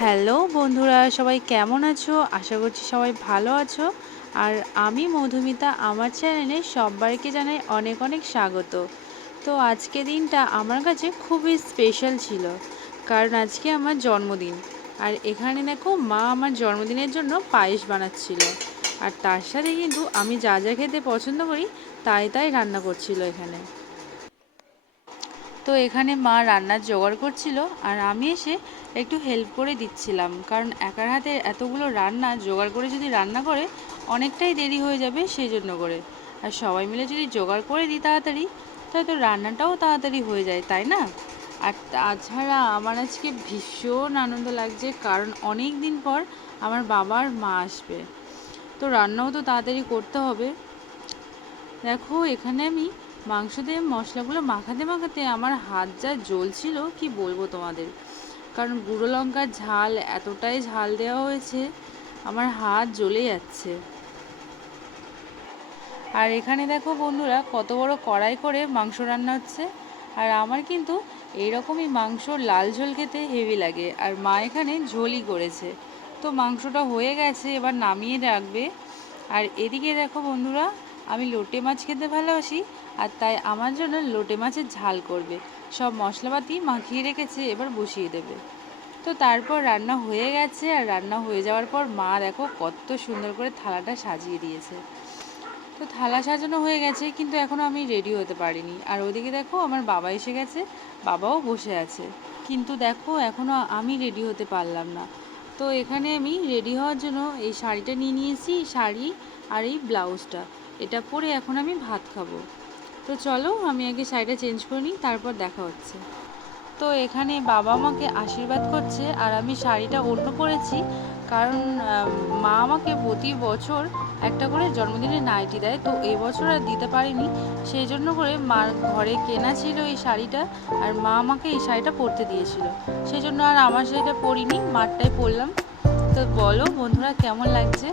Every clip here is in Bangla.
হ্যালো বন্ধুরা, সবাই কেমন আছো? আশা করছি সবাই ভালো আছো। আর আমি মধুমিতা, আমার চ্যানেলে সবাইকে জানাই অনেক অনেক স্বাগত। তো আজকে দিনটা আমার কাছে খুবই স্পেশাল ছিল, কারণ আজকে আমার জন্মদিন। আর এখানে দেখো, মা আমার জন্মদিনের জন্য পায়েস বানাচ্ছিল। আর তার সাথে কিন্তু আমি যা যা খেতে পছন্দ করি, তাই তাই রান্না করছিল এখানে। তো এখানে মা রান্নার জোগাড় করছিল আর আমি এসে একটু হেল্প করে দিচ্ছিলাম। কারণ একার হাতে এতগুলো রান্না, জোগাড় করে যদি রান্না করে, অনেকটাই দেরি হয়ে যাবে সেই জন্য করে। আর সবাই মিলে যদি জোগাড় করে দিই তাড়াতাড়ি, তাহলে তো রান্নাটাও তাড়াতাড়ি হয়ে যায়, তাই না? আর তাছাড়া আমার আজকে ভীষণ আনন্দ লাগছে, কারণ অনেক দিন পর আমার বাবার মা আসবে। তো রান্নাও তো তাড়াতাড়ি করতে হবে। দেখো, এখানে আমি মাংস দিয়ে মশলাগুলো মাখাতে মাখাতে আমার হাত যা জ্বলছিল, কি বলব তোমাদের? কারণ গুঁড়ো লঙ্কার ঝাল এতটাই ঝাল দেওয়া হয়েছে, আমার হাত জ্বলে যাচ্ছে। আর এখানে দেখো বন্ধুরা, কত বড় কড়াই করে মাংস রান্না হচ্ছে। আর আমার কিন্তু এইরকমই মাংস লাল ঝোল খেতে হেভি লাগে। আর মা এখানে ঝোলই করেছে। তো মাংসটা হয়ে গেছে, এবার নামিয়ে রাখবে। আর এদিকে দেখো বন্ধুরা আমি লোটে মাছ খেতে ভালোবাসি, আর তাই আমার জন্য লোটে মাছের ঝাল করবে। সব মশলাপাতি মাখিয়ে রেখেছে, এবার বসিয়ে দেবে। তো তারপর রান্না হয়ে গেছে, আর রান্না হয়ে যাওয়ার পর মা দেখো কত সুন্দর করে থালাটা সাজিয়ে দিয়েছে। তো থালা সাজানো হয়ে গেছে, কিন্তু এখনও আমি রেডি হতে পারিনি। আর ওদিকে দেখো আমার বাবা এসে গেছে, বাবাও বসে আছে। কিন্তু দেখো এখনও আমি রেডি হতে পারলাম না। তো এখানে আমি রেডি হওয়ার জন্য এই শাড়িটা নিয়ে নিয়েছি, শাড়ি আর এই ব্লাউজটা। এটা পরে এখন আমি ভাত খাব। তো চলো, আমি আগে শাড়িটা চেঞ্জ করে নিই, তারপর দেখা হচ্ছে। তো এখানে বাবা আমাকে আশীর্বাদ করছে, আর আমি শাড়িটা অন্য পরেছি, কারণ মা আমাকে প্রতি বছর একটা করে জন্মদিনে নাইটি দেয়, তো এবছর আর দিতে পারিনি। সেই জন্য করে মার ঘরে কেনা ছিল এই শাড়িটা, আর মা আমাকে এই শাড়িটা পরতে দিয়েছিল। সেই জন্য আর আমার শাড়িটা পরিনি, মারটাই পরলাম। তো বলো বন্ধুরা কেমন লাগছে?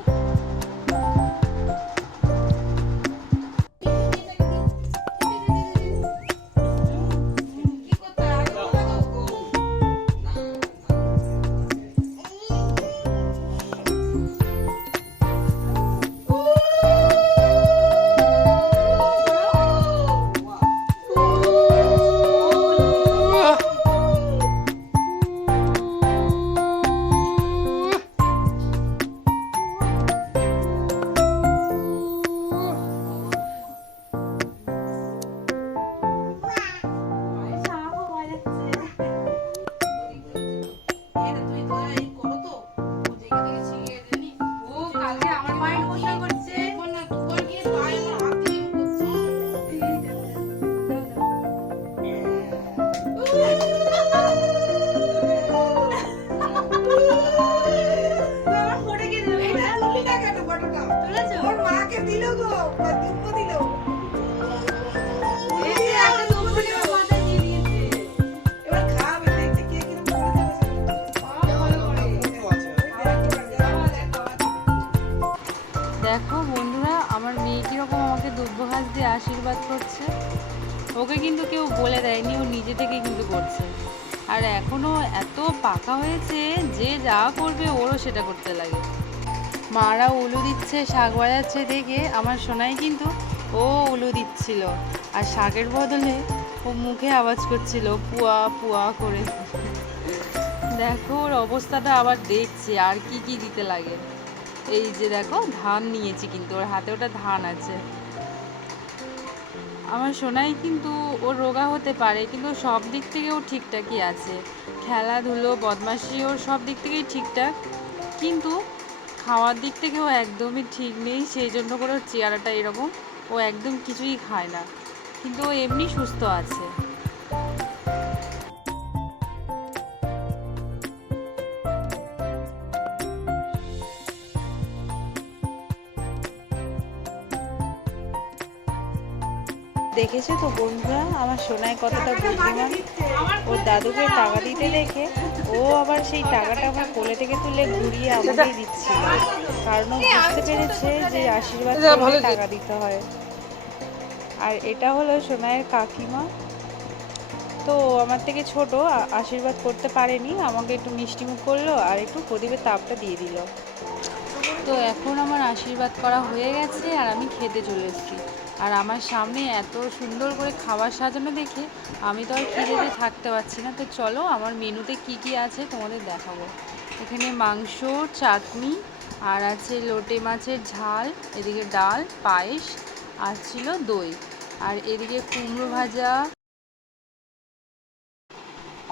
করছে ওকে কিন্তু কেউ বলে দেয়নি, ও নিজে থেকে কিন্তু করছে। আর এখনও এত পাকা হয়েছে যে যা করবে ওরও সেটা করতে লাগে। মারা উলু দিচ্ছে, শাক বাজাচ্ছে দেখে। আমার সোনাই কিন্তু ও উলু দিচ্ছিল। আর শাকের বদলে ও মুখে আওয়াজ করছিল, পুয়া পুয়া করে। দেখো ওর অবস্থাটা আবার দেখছে, আর কি কি দিতে লাগে। এই যে দেখো, ধান নিয়েছি কিন্তু, ওর হাতে ওটা ধান আছে। আমার সোনাই কিন্তু ও রোগা হতে পারে, কিন্তু সব দিক থেকে ও ঠিকঠাকই আছে। খেলাধুলো, বদমাশি, ওর সব দিক থেকেই ঠিকঠাক। কিন্তু খাওয়ার দিক থেকেও একদমই ঠিক নেই সেই জন্য করে ওর চেয়ারাটা এরকম। ও একদম কিছুই খায় না। কিন্তু ও এমনি সুস্থ আছে। দেখেছ তো বন্ধুরা আমার সোনায় কতটা বুদ্ধিমান। ওর দাদুকে টাকা দিতে দেখে ও আবার সেই টাকাটা আমার কোলে থেকে তুলে ঘুরিয়ে আমাকেই দিচ্ছিল। কারণ ও বুঝতে পেরেছে যে আশীর্বাদ টাকা দিতে হয়। আর এটা হলো সোনায়ের কাকিমা। তো আমার থেকে ছোট আশীর্বাদ করতে পারেনি। আমাকে একটু মিষ্টিমুখ করল আর একটু প্রদীপের তাপটা দিয়ে দিল। তো এখন আমার আশীর্বাদ করা হয়ে গেছে আর আমি খেতে চলে এসেছি। আর আমার সামনে এত সুন্দর করে খাবার সাজানো দেখে আমি তো আর খিদেতে থাকতে পারছি না। তো চলো আমার মেনুতে কি কি আছে তোমাদের দেখাবো। এখানে মাংস, চাটনি, আর আছে লোটে মাছের ঝাল, এদিকে ডাল, পায়েস, আর ছিল দই। আর এদিকে কুমড়ো ভাজা,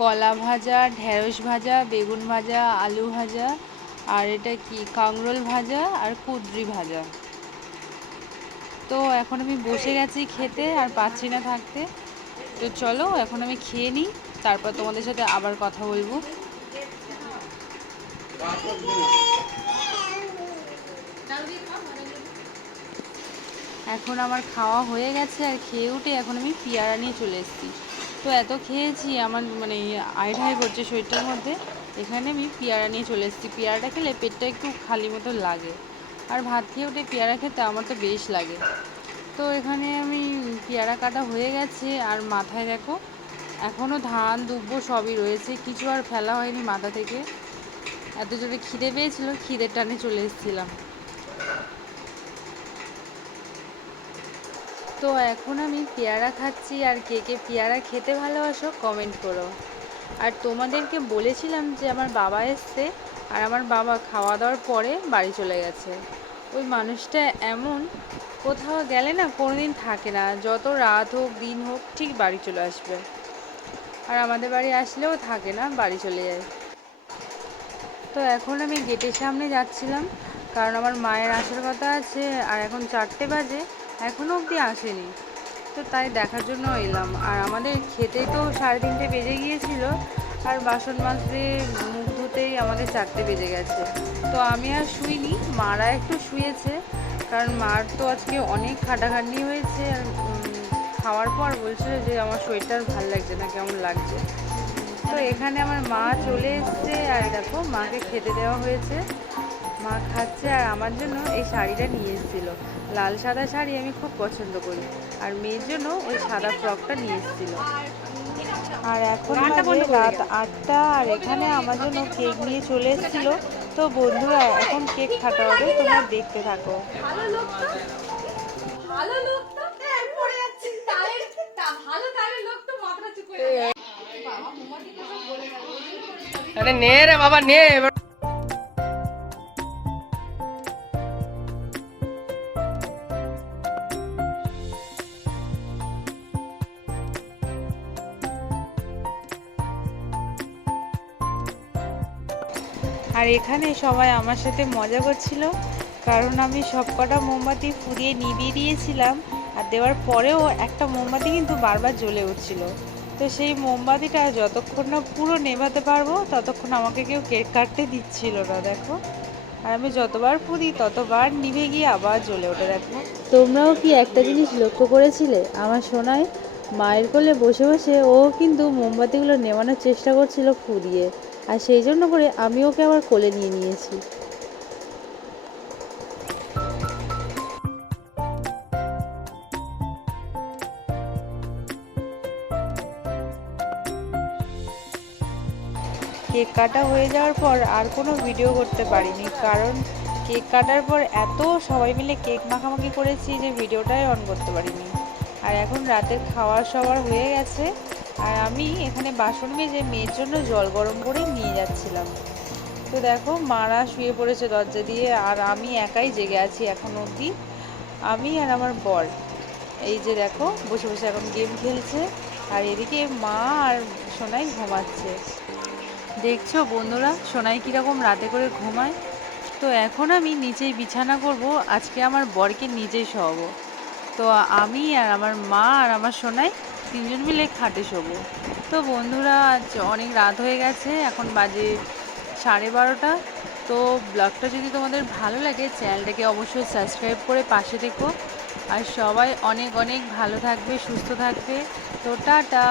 কলা ভাজা, ঢেঁড়স ভাজা, বেগুন ভাজা, আলু ভাজা, আর এটা কি, কাংরোল ভাজা, আর কুদ্রি ভাজা। তো এখন আমি বসে গেছি খেতে আর পাচ্ছি না থাকতে। তো চলো এখন আমি খেয়ে নিই, তারপর তোমাদের সাথে আবার কথা বলব। এখন আমার খাওয়া হয়ে গেছে আর খেয়ে উঠে এখন আমি পেয়ারা নিয়ে চলে এসেছি। তো এত খেয়েছি, আমার মানে আইঢাই করছে শরীরটার মধ্যে। এখানে আমি পেয়ারা নিয়ে চলে এসেছি। পেয়ারাটা খেলে পেটটা একটু খালি মতো লাগে। আর ভাত খেয়ে উঠে পেয়ারা খেতে আমার তো বেশ লাগে। তো এখানে আমি পেয়ারা কাটা হয়ে গেছে আর মাথায় দেখো এখনও ধান, দুব্বো সবই রয়েছে, কিছু আর ফেলা হয়নি মাথা থেকে। এত জোরে খিদে পেয়েছিল, খিদের টানে চলে এসেছিলাম। তো এখন আমি পেয়ারা খাচ্ছি আর কে কে পেয়ারা খেতে ভালোবাসো কমেন্ট করো। আর তোমাদেরকে বলেছিলাম যে আমার বাবা এসছে আর আমার বাবা খাওয়া দাওয়ার পরে বাড়ি চলে গেছে। ওই মানুষটা এমন, কোথাও গেলে না কোনোদিন থাকে না, যত রাত হোক, দিন হোক, ঠিক বাড়ি চলে আসবে। আর আমাদের বাড়ি আসলেও থাকে না, বাড়ি চলে যায়। তো এখন আমি গেটের সামনে যাচ্ছিলাম, কারণ আমার মায়ের আসার কথা আছে, আর এখন চারটে বাজে এখনও অবধি আসেনি। তো তাই দেখার জন্য এলাম। আর আমাদের খেতে তো সাড়ে তিনটে বেজে গিয়েছিল, আর বাসন মাজতে মুখ ধুতেই আমাদের চারটে বেজে গেছে। তো আমি আর শুইনি, মারা একটু শুয়েছে, কারণ মার তো আজকে অনেক খাটাখাটনি হয়েছে আর খাওয়ার পর বলছিল যে আমার শরীরটা ভালো লাগছে না, কেমন লাগছে। তো এখানে আমার মা চলে এসছে আর দেখো, মাকে খেতে দেওয়া হয়েছে। মা খাচ্ছে আর আমার জন্য এই শাড়িটা নিয়ে এসেছিল। লাল সাদা শাড়ি আমি খুব পছন্দ করি। আর মেয়ের জন্য ওই সাদা ফ্রকটা নিয়ে এসেছিল। আর এখন বাজে রাত আটটা আর এখানে আমার জন্য কেক নিয়ে চলে এসেছিল। তো বন্ধুরা এখন কেক খাটা হবে তোমরা দেখতে থাকো। নে রে বাবা নে পড়ে আর এখানে সবাই আমার সাথে মজা করছিল, কারণ আমি সব কটা মোমবাতি ফুরিয়ে নিভিয়ে দিয়েছিলাম আর দেওয়ার পরেও একটা মোমবাতি কিন্তু বারবার জ্বলে উঠছিল। তো সেই মোমবাতিটা যতক্ষণ না পুরো নেভাতে পারব, ততক্ষণ আমাকে কেউ কেক কাটতে দিচ্ছিল না, দেখো। আর আমি যতবার পুরি ততবার নিভে গিয়ে আবার জ্বলে ওঠে, দেখো। তোমরাও কি একটা জিনিস লক্ষ্য করেছিলে? আমার সোনায় মায়ের কোলে বসে বসে ও কিন্তু মোমবাতিগুলো নেভানোর চেষ্টা করছিল ফুরিয়ে। আর সেই জন্য করে আমি ওকে আবার কোলে নিয়ে নিয়েছি। কেক কাটা হয়ে যাওয়ার পর আর কোনো ভিডিও করতে পারিনি, কারণ কেক কাটার পর এত সবাই মিলে কেক মাখামাখি করেছি যে ভিডিওটাই অন করতে পারিনি। আর এখন রাতের খাওয়ার সবার হয়ে গেছে। আর আমি এখানে বাসন মেজে মেয়ের জন্য জল গরম করে নিয়ে যাচ্ছিলাম। তো দেখো, মারা শুয়ে পড়েছে দরজা দিয়ে আর আমি একাই জেগে আছি এখন অবধি। আমি আর আমার বর। এই যে দেখো, বসে বসে এখন গেম খেলছে আর এদিকে মা আর সোনাই ঘুমাচ্ছে। দেখছ বন্ধুরা, সোনাই কীরকম রাতে করে ঘুমায়? তো এখন আমি নিজেই বিছানা করব, আজকে আমার বরকে নিজেই শোয়াবো। তো আমি আর আমার মা আর আমার সোনাই তিনজন মিলে খাটে শোবো। তো বন্ধুরা, আজ অনেক রাত হয়ে গেছে, এখন বাজে সাড়ে বারোটা। তো ব্লগটা যদি তোমাদের ভালো লাগে, চ্যানেলটাকে অবশ্যই সাবস্ক্রাইব করে পাশে দেখো আর সবাই অনেক অনেক ভালো থাকবে, সুস্থ থাকবে। তো টাটা!